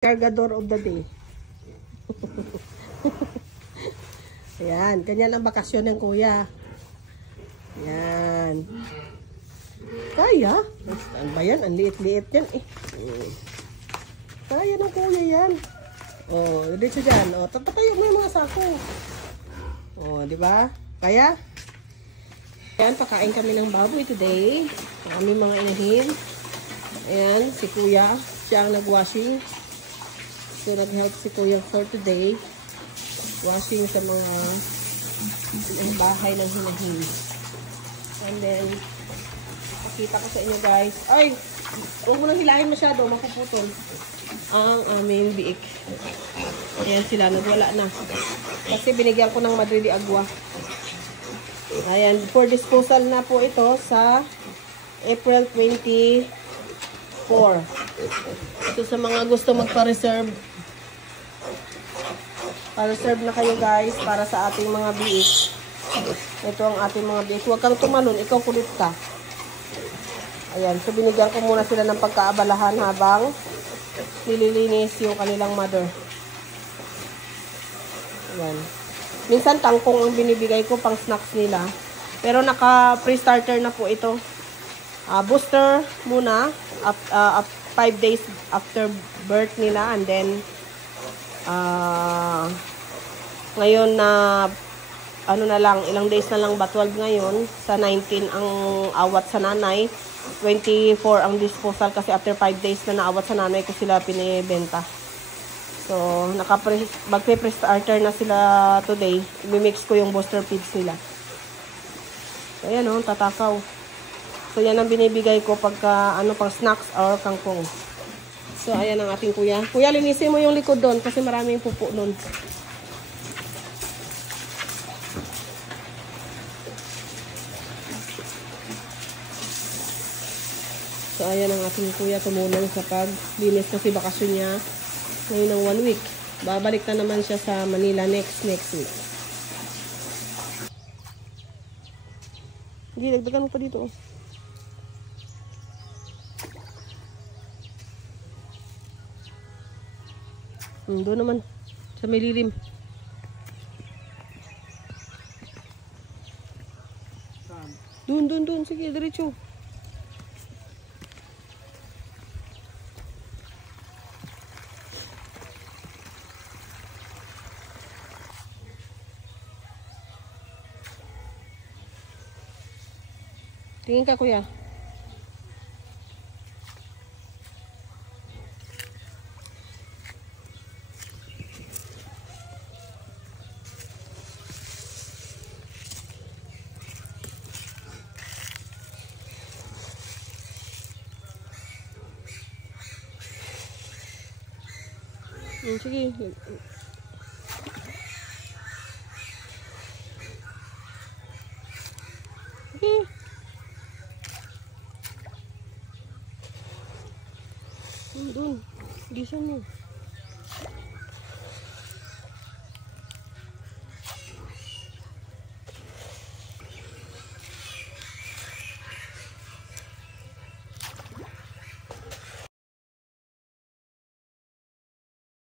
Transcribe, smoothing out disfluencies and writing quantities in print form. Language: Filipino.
Cargador of the day. Ayan, ganyan ang bakasyon ng kuya. Ayan. Kaya? Ano ba yan? Ang liit-liit yan eh. Kaya ng kuya yan. Oh, dito dyan. Oh, tapatayo mo yung mga sako. Oh, di ba? Kaya? Ayan, pakain kami ng baboy today. Ang aming mga inahin. Ayan, si kuya. Siya ang nag-washing. So, nag-help si kuya for today. Washing sa mga bahay ng hinahin. And then, pakita ko sa inyo guys. Ay! Huwag mo nang hilahin masyado. Makuputol. Ang aming biik. Ayan sila. Nagwala na. Kasi binigyan ko ng Madrid de Agua. Ayan. For disposal na po ito sa April 24. Ito sa mga gusto magpa-reserve. Pa-reserve na kayo guys para sa ating mga biik. Ito ang ating mga biik. Huwag kang tumalon. Ikaw kulit ka. Ayan. So binigyan ko muna sila ng pagkaabalahan habang nililinis yung kanilang mother. Ayan. Minsan tangkong ang binibigay ko pang snacks nila. Pero naka-pre-starter na po ito. Booster muna. 5 days after birth nila. And then, ngayon na, ano na lang, ilang days na lang ba? 12 ngayon. Sa 19 ang awat sa nanay. 24 ang disposal kasi after 5 days na naawat sa nanay ko sila pinibenta. So, mag-pre-starter na sila today. I-mix ko yung booster feeds nila. So, ayan o, tatakaw. So, yan ang binibigay ko pagka, pang snacks or kangkong. So, ayan ang ating kuya. Kuya, linisin mo yung likod doon kasi maraming pupo doon. So, ayan ang ating kuya tumulong sa paglinis kasi bakasyon niya ngayon ng 1 week. Babalik na naman siya sa Manila next week. Hindi, dagdagan mo pa dito. Doon naman. Sa may lilim. Doon. Sige, diretso. Tingin ka, kuya. Sige. Okay. Doon. Gisan mo.